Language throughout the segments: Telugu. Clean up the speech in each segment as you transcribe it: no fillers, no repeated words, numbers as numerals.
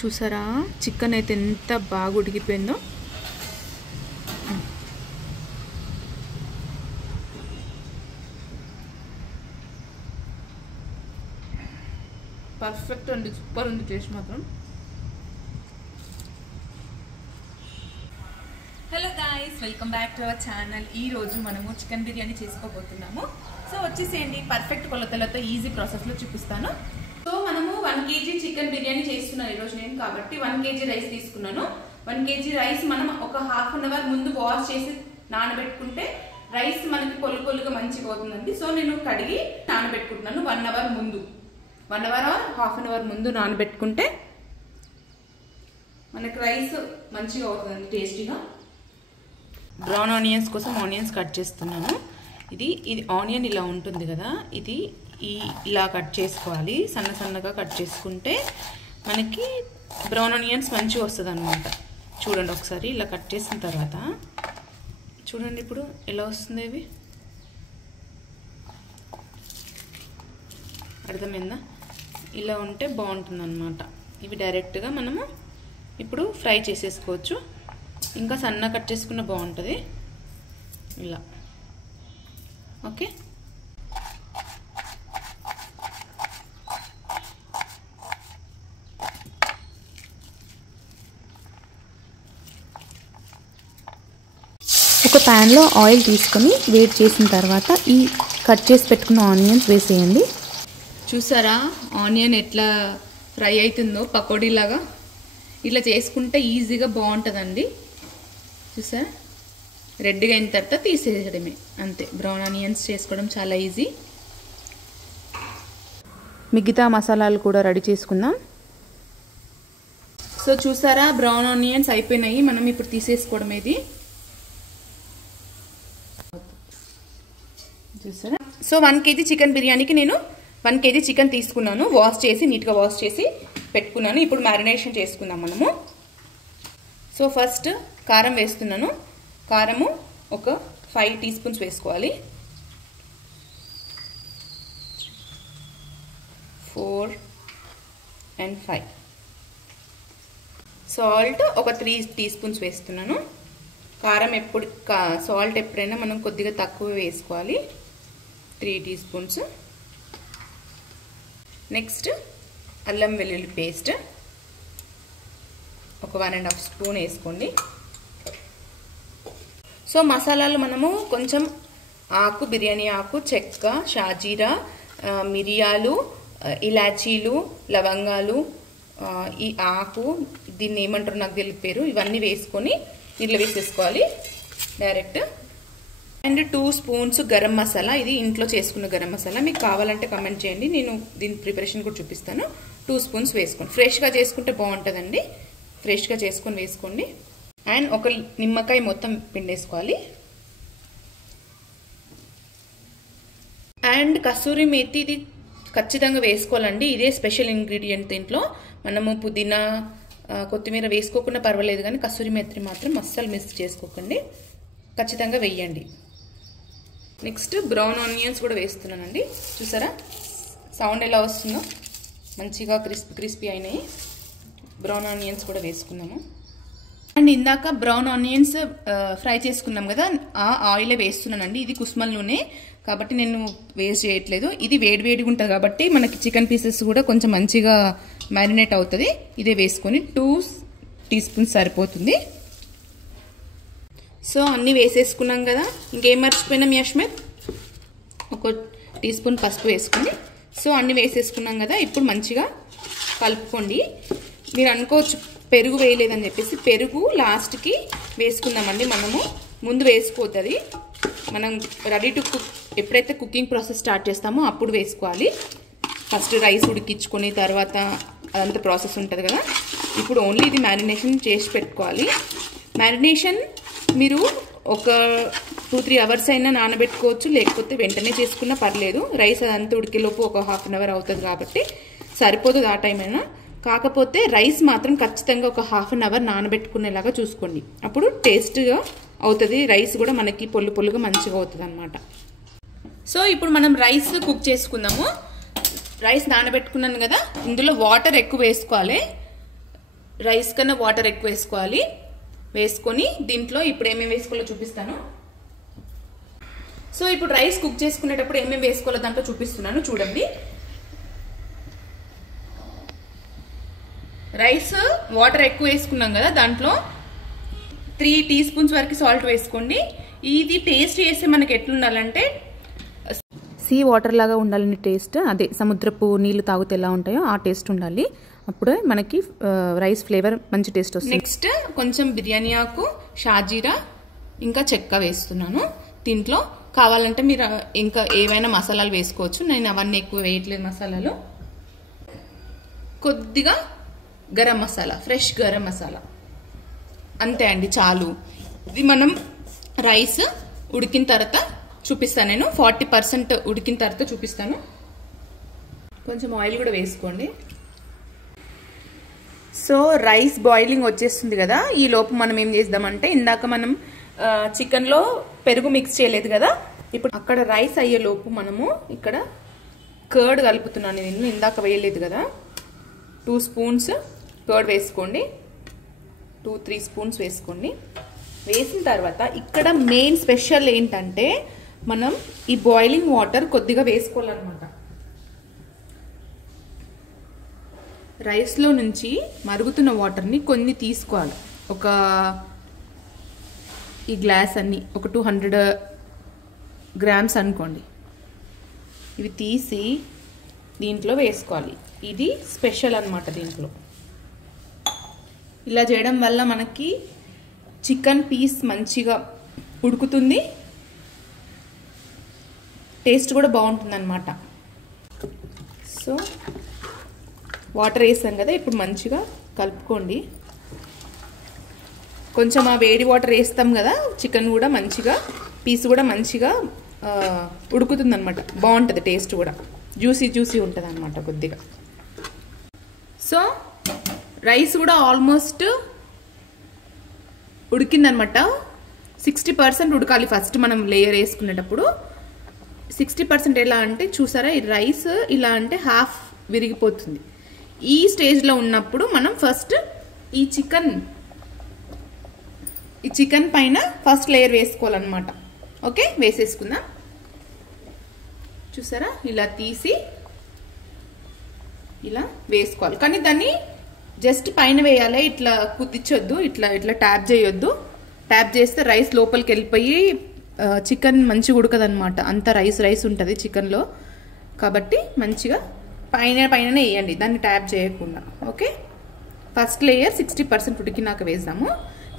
చూసారా చికెన్ అయితే ఎంత బాగా ఉడికిపోయిందో. పర్ఫెక్ట్ అండి, సూపర్ ఉంది టేస్ట్ మాత్రం. Hello guys, welcome back to our channel. ఈ రోజు మనము చికెన్ బిర్యానీ చేసుకోబోతున్నాము. సో వచ్చేసేయండి, పర్ఫెక్ట్ కొలతలతో ఈజీ ప్రాసెస్లో చూపిస్తాను. సో మనము 1 kg చికెన్ బిర్యానీ చేస్తున్నాను ఈరోజు నేను, కాబట్టి 1 kg రైస్ తీసుకున్నాను. 1 kg రైస్ మనం ఒక ½ an hour ముందు వాష్ చేసి నానబెట్టుకుంటే రైస్ మనకి పొలుగా మంచిగా అవుతుందండి. సో నేను కడిగి నానబెట్టుకుంటున్నాను 1 hour ముందు, 1 hour or ½ an hour ముందు నానబెట్టుకుంటే మనకి రైస్ మంచిగా అవుతుందండి, టేస్టీగా. బ్రౌన్ ఆనియన్స్ కోసం ఆనియన్స్ కట్ చేస్తున్నాను. ఇది ఆనియన్ ఇలా ఉంటుంది కదా, ఇది ఇలా కట్ చేసుకోవాలి. సన్నగా కట్ చేసుకుంటే మనకి బ్రౌన్ ఆనియన్స్ మంచిగా వస్తుంది అనమాట. చూడండి ఒకసారి ఇలా కట్ చేసిన తర్వాత చూడండి ఇప్పుడు ఎలా వస్తుంది. ఇవి అర్థమైందా? ఇలా ఉంటే బాగుంటుంది అనమాట. ఇవి డైరెక్ట్గా మనము ఇప్పుడు ఫ్రై చేసేసుకోవచ్చు. ఇంకా సన్నగా కట్ చేసుకున్న బాగుంటుంది ఇలా. ఓకే, ఒక ప్యాన్లో ఆయిల్ తీసుకొని వేడి చేసిన తర్వాత ఈ కట్ చేసి పెట్టుకున్న ఆనియన్స్ వేసేయండి. చూసారా ఆనియన్ ఎట్లా ఫ్రై అవుతుందో, పకోడీలాగా. ఇట్లా చేసుకుంటే ఈజీగా బాగుంటుందండి. చూసారా, రెడ్గా అయిన తర్వాత తీసేయడమే అంతే. బ్రౌన్ ఆనియన్స్ చేసుకోవడం చాలా ఈజీ. మిగతా మసాలాలు కూడా రెడీ చేసుకుందాం. సో చూసారా బ్రౌన్ ఆనియన్స్ అయిపోయినాయి, మనం ఇప్పుడు తీసేసుకోవడం. ఇది చూసారా. సో 1 kg చికెన్ బిర్యానీకి నేను 1 kg చికెన్ తీసుకున్నాను. వాష్ చేసి నీట్గా వాష్ చేసి పెట్టుకున్నాను. ఇప్పుడు మ్యారినేషన్ చేసుకుందాం మనము. సో ఫస్ట్ కారం వేస్తున్నాను. కారము ఒక 5 teaspoons వేసుకోవాలి. 4 and 5. సాల్ట్ ఒక 3 teaspoons వేస్తున్నాను. కారం సాల్ట్ ఎప్పుడైనా మనం కొద్దిగా తక్కువ వేసుకోవాలి, 3 teaspoons. నెక్స్ట్ అల్లం వెల్లుల్లి పేస్ట్ ఒక 1.5 spoon వేసుకోండి. సో మసాలాలు మనము కొంచెం ఆకు, బిర్యానీ ఆకు, చెక్క, షాజీరా, మిరియాలు, ఇలాచీలు, లవంగాలు, ఈ ఆకు దీన్ని ఏమంటారు నాకు తెలియదు పేరు, ఇవన్నీ వేసుకొని దీంట్లో వేసేసుకోవాలి direct. And 2 spoons garam masala, ఇది ఇంట్లో చేసుకున్న గరం మసాలా. మీకు కావాలంటే కమెంట్ చేయండి, నేను దీని ప్రిపరేషన్ కూడా చూపిస్తాను. 2 spoons వేసుకోండి. ఫ్రెష్గా చేసుకుంటే బాగుంటుందండి, ఫ్రెష్గా చేసుకొని వేసుకోండి. అండ్ ఒక నిమ్మకాయ మొత్తం పిండేసుకోవాలి. అండ్ కసూరి మేతి, ఇది ఖచ్చితంగా వేసుకోవాలండి. ఇదే స్పెషల్ ఇంగ్రీడియంట్ దీంట్లో. మనము పుదీనా, కొత్తిమీర వేసుకోకుండా పర్వాలేదు, కానీ కసూరి మేతి మాత్రం అస్సలు మిస్ చేసుకోకండి, ఖచ్చితంగా వేయండి. నెక్స్ట్ బ్రౌన్ ఆనియన్స్ కూడా వేస్తున్నానండి. చూసారా సౌండ్ ఎలా వస్తుందో, మంచిగా క్రిస్పీ అయినాయి. బ్రౌన్ ఆనియన్స్ కూడా వేసుకున్నాము. అండ్ ఇందాక బ్రౌన్ ఆనియన్స్ ఫ్రై చేసుకున్నాం కదా, ఆ ఆయిలే వేస్తున్నానండి. ఇది కుస్మల్ నూనె కాబట్టి నేను వేస్ట్ చేయట్లేదు. ఇది వేడిగా ఉంటుంది కాబట్టి మనకి చికెన్ పీసెస్ కూడా కొంచెం మంచిగా మ్యారినేట్ అవుతుంది. ఇదే వేసుకొని 2 teaspoons సరిపోతుంది. సో అన్నీ వేసేసుకున్నాం కదా, ఇంకేం మర్చిపోయినాం యష్మిత్? ఒక teaspoon పసుపు వేసుకొని. సో అన్నీ వేసేసుకున్నాం కదా, ఇప్పుడు మంచిగా కలుపుకోండి. మీరు అనుకోవచ్చు పెరుగు వేయలేదని చెప్పేసి, పెరుగు లాస్ట్కి వేసుకుందామండి. మనము ముందు వేసుకోవద్దు, మనం రెడీ టు కుక్ ఎప్పుడైతే కుకింగ్ ప్రాసెస్ స్టార్ట్ చేస్తామో అప్పుడు వేసుకోవాలి. ఫస్ట్ రైస్ ఉడికించుకొని తర్వాత అదంతా ప్రాసెస్ ఉంటుంది కదా. ఇప్పుడు ఓన్లీ ఇది మ్యారినేషన్ చేసి పెట్టుకోవాలి. మ్యారినేషన్ మీరు ఒక 2-3 hours అయినా నానబెట్టుకోవచ్చు, లేకపోతే వెంటనే చేసుకున్నా పర్లేదు. రైస్ అదంతా ఉడికేలోపు ఒక ½ an hour అవుతుంది కాబట్టి సరిపోతుంది ఆ టైం అయినా. కాకపోతే రైస్ మాత్రం ఖచ్చితంగా ఒక ½ an hour నానబెట్టుకునేలాగా చూసుకోండి, అప్పుడు టేస్ట్గా అవుతుంది. రైస్ కూడా మనకి పొల్లుగా మంచిగా అవుతుంది అనమాట. సో ఇప్పుడు మనం రైస్ కుక్ చేసుకుందాము. రైస్ నానబెట్టుకున్నాను కదా, ఇందులో వాటర్ ఎక్కువ వేసుకోవాలి. రైస్ కన్నా వాటర్ ఎక్కువ వేసుకోవాలి. వేసుకొని దీంట్లో ఇప్పుడు ఏమేమి వేసుకోవాలో చూపిస్తాను. సో ఇప్పుడు రైస్ కుక్ చేసుకునేటప్పుడు ఏమేమి వేసుకోవాలో దాంట్లో చూపిస్తున్నాను చూడండి. రైస్ వాటర్ ఎక్కువ వేసుకున్నాం కదా, దాంట్లో 3 టీ స్పూన్స్ వరకు సాల్ట్ వేసుకోండి. ఇది టేస్ట్ చేస్తే మనకి ఎట్లుండాలంటే సీ వాటర్ లాగా ఉండాలని టేస్ట్, అదే సముద్రపు నీళ్లు తాగితే ఎలా ఉంటాయో ఆ టేస్ట్ ఉండాలి. అప్పుడే మనకి రైస్ ఫ్లేవర్ మంచి టేస్ట్ వస్తుంది. నెక్స్ట్ కొంచెం బిర్యానీ ఆకు, షాజీరా, ఇంకా చెక్క వేస్తున్నాను. దీంట్లో కావాలంటే మీరు ఇంకా ఏవైనా మసాలాలు వేసుకోవచ్చు. నేను అవన్నీ ఎక్కువ వేయట్లేదు మసాలాలు. కొద్దిగా గరం మసాలా, ఫ్రెష్ గరం మసాలా, అంతే అండి, చాలు. ఇది మనం రైస్ ఉడికిన తర్వాత చూపిస్తాను. నేను 40% ఉడికిన తర్వాత చూపిస్తాను. కొంచెం ఆయిల్ కూడా వేసుకోండి. సో రైస్ బాయిలింగ్ వచ్చేస్తుంది కదా, ఈ లోపు మనం ఏం చేద్దామంటే, ఇందాక మనం చికెన్లో పెరుగు మిక్స్ చేయలేదు కదా, ఇప్పుడు అక్కడ రైస్ అయ్యే లోపు మనము ఇక్కడ కర్డ్ కలుపుతున్నాను. నేను ఇందాక వేయలేదు కదా, 2 స్పూన్స్ కర్డ్ వేసుకోండి, 2-3 స్పూన్స్ వేసుకోండి. వేసిన తర్వాత ఇక్కడ మెయిన్ స్పెషల్ ఏంటంటే, మనం ఈ బాయిలింగ్ వాటర్ కొద్దిగా వేసుకోవాలన్నమాట. రైస్లో నుంచి మరుగుతున్న వాటర్ని కొన్ని తీసుకోవాలి. ఈ గ్లాస్ అన్ని ఒక 200 గ్రామ్స్ అనుకోండి, ఇవి తీసి దీంట్లో వేసుకోవాలి. ఇది స్పెషల్ అన్నమాట. దీంట్లో ఇలా చేయడం వల్ల మనకి చికెన్ పీస్ మంచిగా ఉడుకుతుంది, టేస్ట్ కూడా బాగుంటుంది అన్నమాట. సో వాటర్ వేసాం కదా, ఇప్పుడు మంచిగా కలుపుకోండి. కొంచెం ఆ వేడి వాటర్ వేస్తాం కదా, చికెన్ కూడా మంచిగా పీస్ కూడా మంచిగా ఉడుకుతుంది అనమాట. బాగుంటుంది, టేస్ట్ కూడా జ్యూసీ ఉంటుంది అనమాట కొద్దిగా. సో రైస్ కూడా ఆల్మోస్ట్ ఉడికిందనమాట. 60% ఉడకాలి ఫస్ట్ మనం లేయర్ వేసుకునేటప్పుడు. 60% ఎలా అంటే చూసారా, ఈ రైస్ ఇలా అంటే హాఫ్ విరిగిపోతుంది. ఈ స్టేజ్లో ఉన్నప్పుడు మనం ఫస్ట్ ఈ చికెన్ పైన ఫస్ట్ లేయర్ వేసుకోవాలన్నమాట. ఓకే, వేసేసుకుందాం. చూసారా, ఇలా తీసి ఇలా వేసుకోవాలి. కానీ దాన్ని జస్ట్ పైన వేయాలి, ఇట్లా కుదించొద్దు, ఇట్లా ట్యాప్ చేయొద్దు. ట్యాప్ చేస్తే రైస్ లోపలికి వెళ్ళిపోయి చికెన్ మంచిగా ఉడకదనమాట. అంత రైస్ ఉంటుంది చికెన్లో, కాబట్టి మంచిగా పైననే వేయండి, దాన్ని ట్యాప్ చేయకుండా. ఓకే, ఫస్ట్ లేయర్ 60% ఉడికినాక వేసాము,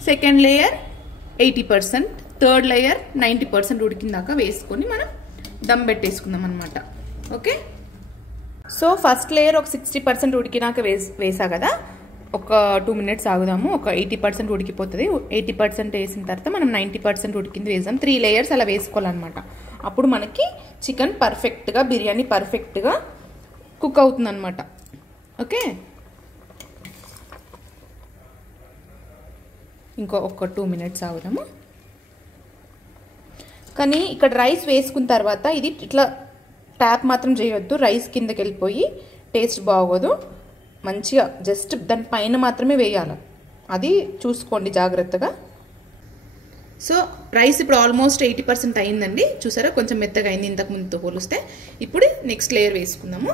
సెకండ్ లేయర్ 80%, థర్డ్ లేయర్ 90% ఉడికినాక వేసుకొని మనం దమ్ పెట్టేసుకుందాం అనమాట. ఓకే, సో ఫస్ట్ లేయర్ ఒక 60% ఉడికినాక వేసా కదా, ఒక 2 మినిట్స్ ఆగుదాము. ఒక 80% ఉడికిపోతుంది. 80% వేసిన తర్వాత మనం 90% ఉడికింది వేసాం. 3 లేయర్స్ అలా వేసుకోవాలన్నమాట. అప్పుడు మనకి చికెన్ పర్ఫెక్ట్గా, బిర్యానీ పర్ఫెక్ట్గా కుక్ అవుతుంది అనమాట. ఓకే, ఒక 2 మినిట్స్ ఆగుదాము. కానీ ఇక్కడ రైస్ వేసుకున్న తర్వాత ఇది ఇట్లా ట్యాప్ మాత్రం చేయొద్దు, రైస్ కిందకి వెళ్ళిపోయి టేస్ట్ బాగోదు. మంచిగా జస్ట్ దాని పైన మాత్రమే వేయాలి, అది చూసుకోండి జాగ్రత్తగా. సో రైస్ ఇప్పుడు ఆల్మోస్ట్ 80% అయిందండి. చూసారా, కొంచెం మెత్తగా అయింది ఇంతకు ముందుతో పోలిస్తే. ఇప్పుడు నెక్స్ట్ లేయర్ వేసుకుందాము.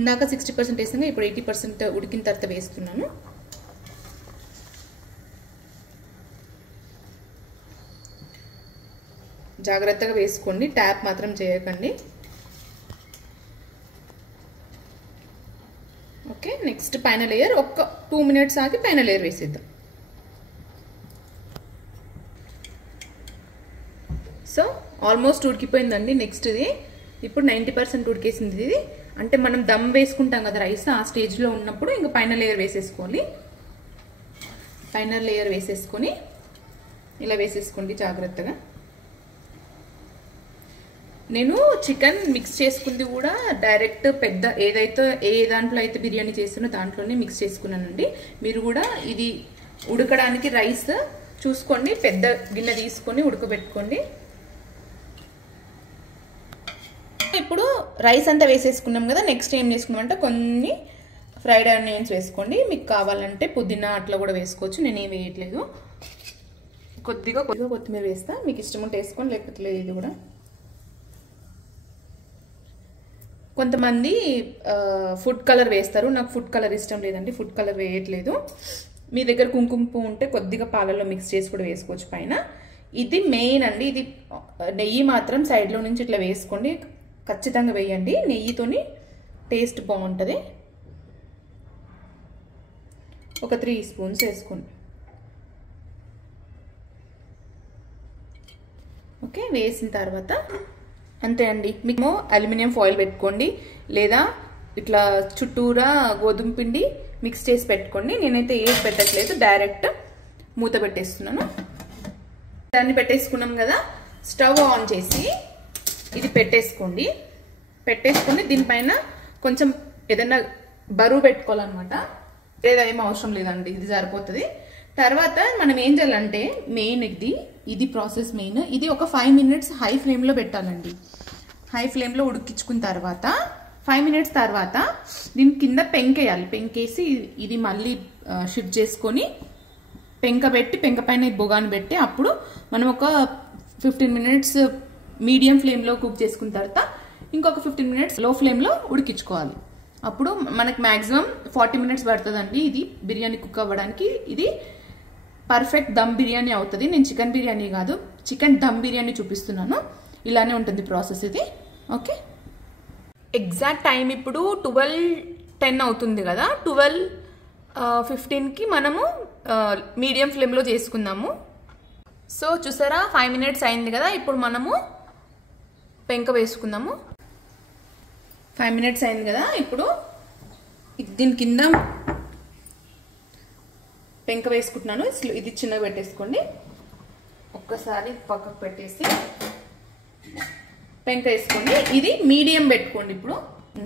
ఇందాక 60% వేసాను, ఇప్పుడు 80% ఉడికిన తర్వాత వేస్తున్నాను. జాగ్రత్తగా వేసుకోండి, ట్యాప్ మాత్రం చేయకండి. ఓకే, నెక్స్ట్ పైన లేయర్ ఒక 2 మినిట్స్ ఆగి పైన లేయర్ వేసేద్దాం. సో ఆల్మోస్ట్ ఉడికిపోయిందండి. నెక్స్ట్ ఇది ఇప్పుడు 90% ఉడికేసింది. ఇది అంటే మనం దమ్ వేసుకుంటాం కదా రైస్, ఆ స్టేజ్లో ఉన్నప్పుడు ఇంకా పైన లేయర్ వేసేసుకోవాలి. పైన లేయర్ వేసేసుకొని ఇలా వేసేసుకోండి జాగ్రత్తగా. నేను చికెన్ మిక్స్ చేసుకుంది కూడా డైరెక్ట్ పెద్ద ఏ దాంట్లో అయితే బిర్యానీ చేస్తున్నా దాంట్లోనే మిక్స్ చేసుకున్నానండి. మీరు కూడా ఇది ఉడకడానికి రైస్ చూసుకోండి, పెద్ద గిన్నె తీసుకొని ఉడకబెట్టుకోండి. ఇప్పుడు రైస్ అంతా వేసేసుకున్నాం కదా, నెక్స్ట్ ఏం చేసుకున్నామంటే కొన్ని ఫ్రైడ్ ఆనియన్స్ వేసుకోండి. మీకు కావాలంటే పుదీనా అట్లా కూడా వేసుకోవచ్చు, నేనేం వేయట్లేదు. కొద్దిగా కొత్తిమీర వేస్తా, మీకు ఇష్టం ఉంటే వేసుకోండి, లేకపోతే లేదు. ఇది కూడా కొంతమంది ఫుడ్ కలర్ వేస్తారు, నాకు ఫుడ్ కలర్ ఇష్టం లేదండి, ఫుడ్ కలర్ వేయట్లేదు. మీ దగ్గర కుంకుమ పువ్వు ఉంటే కొద్దిగా పాలలో మిక్స్ చేసి కూడా వేసుకోవచ్చు పైన. ఇది మెయిన్ అండి, ఇది నెయ్యి మాత్రం సైడ్లో నుంచి ఇట్లా వేసుకోండి, ఖచ్చితంగా వేయండి. నెయ్యితోని టేస్ట్ బాగుంటుంది. ఒక 3 స్పూన్స్ వేసుకోండి. ఓకే, వేసిన తర్వాత అంతే అండి. మీకు అల్యూమినియం ఫాయిల్ పెట్టుకోండి, లేదా ఇట్లా చుట్టూరా గోధుమ పిండి మిక్స్ చేసి పెట్టుకోండి. నేనైతే ఏది పెట్టట్లేదు, డైరెక్ట్ మూత పెట్టేస్తున్నాను. దాన్ని పెట్టేసుకున్నాం కదా, స్టవ్ ఆన్ చేసి ఇది పెట్టేసుకోండి. పెట్టేసుకొని దీనిపైన కొంచెం ఏదైనా బరువు పెట్టుకోవాలన్నమాట. ఏదేమో అవసరం లేదండి, ఇది సరిపోతుంది. తర్వాత మనం ఏం చేయాలంటే మెయిన్ ఇది ప్రాసెస్ మెయిన్. ఇది ఒక 5 మినిట్స్ హై ఫ్లేమ్లో పెట్టాలండి. హై ఫ్లేమ్లో ఉడికించుకున్న తర్వాత 5 మినిట్స్ తర్వాత దీని కింద పెంకేయాలి. పెంకేసి ఇది మళ్ళీ షిఫ్ట్ చేసుకొని పెంక పైన బొగాను పెట్టి అప్పుడు మనం ఒక 15 మినిట్స్ మీడియం ఫ్లేమ్లో కుక్ చేసుకున్న తర్వాత ఇంకొక 15 మినిట్స్ లో ఫ్లేమ్లో ఉడికించుకోవాలి. అప్పుడు మనకి మ్యాక్సిమం 40 మినిట్స్ పడుతుందండి ఇది బిర్యానీ కుక్ అవ్వడానికి. ఇది పర్ఫెక్ట్ దమ్ బిర్యానీ అవుతుంది. నేను చికెన్ బిర్యానీ కాదు, చికెన్ దమ్ బిర్యానీ చూపిస్తున్నాను. ఇలానే ఉంటుంది ప్రాసెస్ ఇది. ఓకే, ఎగ్జాక్ట్ టైం ఇప్పుడు 12:10 అవుతుంది కదా, 12:15కి మనము మీడియం ఫ్లేమ్లో చేసుకుందాము. సో చూసారా 5 మినిట్స్ అయింది కదా, ఇప్పుడు మనము పెంక వేసుకుందాము. 5 మినిట్స్ అయింది కదా, ఇప్పుడు దీని కింద పెంక వేసుకుంటున్నాను. ఇది చిన్నగా పెట్టేసుకోండి. ఒక్కసారి పక్కకు పెట్టేసి పెంక వేసుకోండి. ఇది మీడియం పెట్టుకోండి. ఇప్పుడు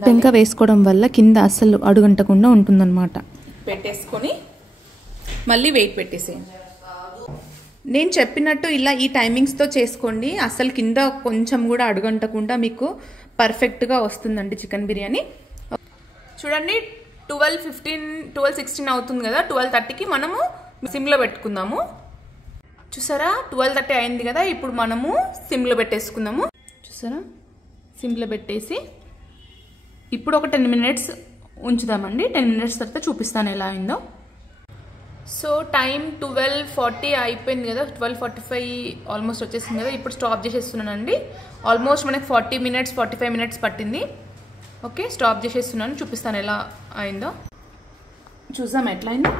పెంక వేసుకోవడం వల్ల కింద అస్సలు అడుగంటకుండా ఉంటుందన్నమాట. పెట్టేసుకొని మళ్ళీ వెయిట్ పెట్టేసేయండి. నేను చెప్పినట్టు ఇలా ఈ టైమింగ్స్తో చేసుకోండి. అసలు కింద కొంచెం కూడా అడుగంటకుండా మీకు పర్ఫెక్ట్గా వస్తుందండి చికెన్ బిర్యానీ. చూడండి 12:16 అవుతుంది కదా, 12:30కి మనము సిమ్లో పెట్టుకుందాము. చూసారా 12:30 అయింది కదా, ఇప్పుడు మనము సిమ్లో పెట్టేసుకుందాము. చూసారా సిమ్లో పెట్టేసి ఇప్పుడు ఒక 10 మినిట్స్ ఉంచుదామండి. 10 మినిట్స్ తర్వాత చూపిస్తాను ఎలా అయిందో. సో టైం 12:40 అయిపోయింది కదా, 12:45 ఆల్మోస్ట్ వచ్చేసింది కదా. ఇప్పుడు స్టాప్ చేసేస్తున్నానండి. ఆల్మోస్ట్ మనకి 40 మినిట్స్ 45 మినిట్స్ పట్టింది. ఓకే, స్టాప్ చేసేస్తున్నాను, చూపిస్తాను ఎలా అయిందో. చూద్దాం ఎట్లా అయిందో.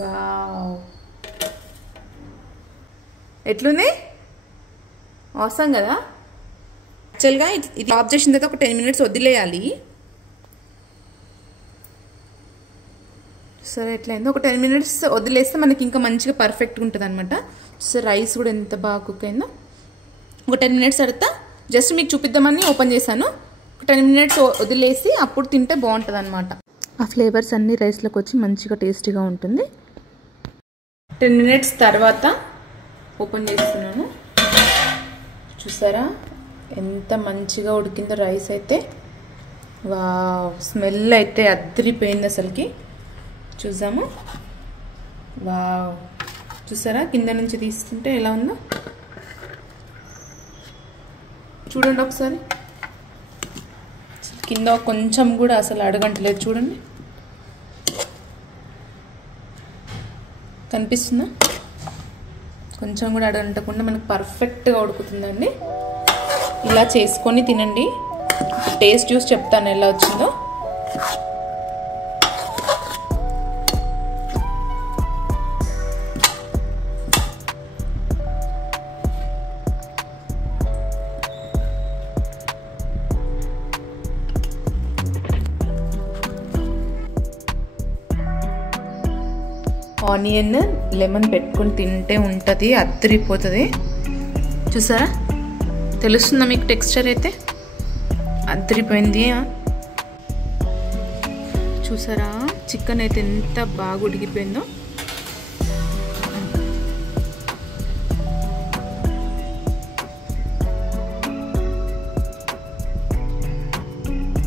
వావ్, ఎట్లుంది? అవసరం కదా. యాక్చువల్గా ఇది ఆఫ్ చేసిన తర్వాత ఒక 10 మినిట్స్ వదిలేయాలి. సరే ఎట్లయిందో ఒక 10 మినిట్స్ వదిలేస్తే మనకి ఇంకా మంచిగా పర్ఫెక్ట్గా ఉంటుంది అనమాట. సో రైస్ కూడా ఎంత బాగా కుక్ అయిందో. ఒక 10 మినిట్స్ తర్వాత జస్ట్ మీకు చూపిద్దామని ఓపెన్ చేశాను. ఒక 10 మినిట్స్ వదిలేసి అప్పుడు తింటే బాగుంటుంది అనమాట. ఆ ఫ్లేవర్స్ అన్ని రైస్లోకి వచ్చి మంచిగా టేస్టీగా ఉంటుంది. 10 మినిట్స్ తర్వాత ఓపెన్ చేస్తున్నాను. చూసారా ఎంత మంచిగా ఉడికిందో రైస్ అయితే. వావ్, స్మెల్ అయితే అద్దరిపోయింది అసలుకి. చూద్దాము. వావ్, చూసారా కింద నుంచి తీసుకుంటే ఎలా ఉందో చూడండి ఒకసారి. కింద కొంచెం కూడా అసలు అడగంటలేదు చూడండి, కనిపిస్తుందా? కొంచెం కూడా అడగంటకుండా మనకు పర్ఫెక్ట్గా ఉడుకుతుందండి. ఇలా చేసుకొని తినండి. టేస్ట్ చూసి చెప్తాను ఎలా వచ్చిందో. ఆనియన్ లెమన్ పెట్టుకుని తింటే ఉంటుంది, అద్దరిపోతుంది. చూసారా తెలుస్తుందా మీకు? టెక్స్చర్ అయితే అద్దరిపోయింది. చూసారా చికెన్ అయితే ఎంత బాగా ఉడికిపోయిందో.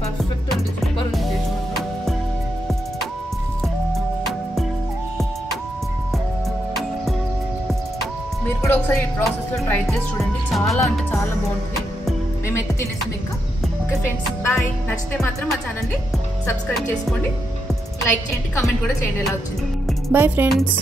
పర్ఫెక్ట్ మీరు కూడా ఒకసారి ఈ ప్రాసెస్లో ట్రై చేసి చూడండి, చాలా అంటే చాలా బాగుంటుంది. మేమైతే తినేసాం ఇంకా. Okay friends, bye. నచ్చితే మాత్రం మా ఛానల్ని సబ్స్క్రైబ్ చేసుకోండి, లైక్ చేయండి, కామెంట్ కూడా చేయండి ఎలా వచ్చింది. Bye friends.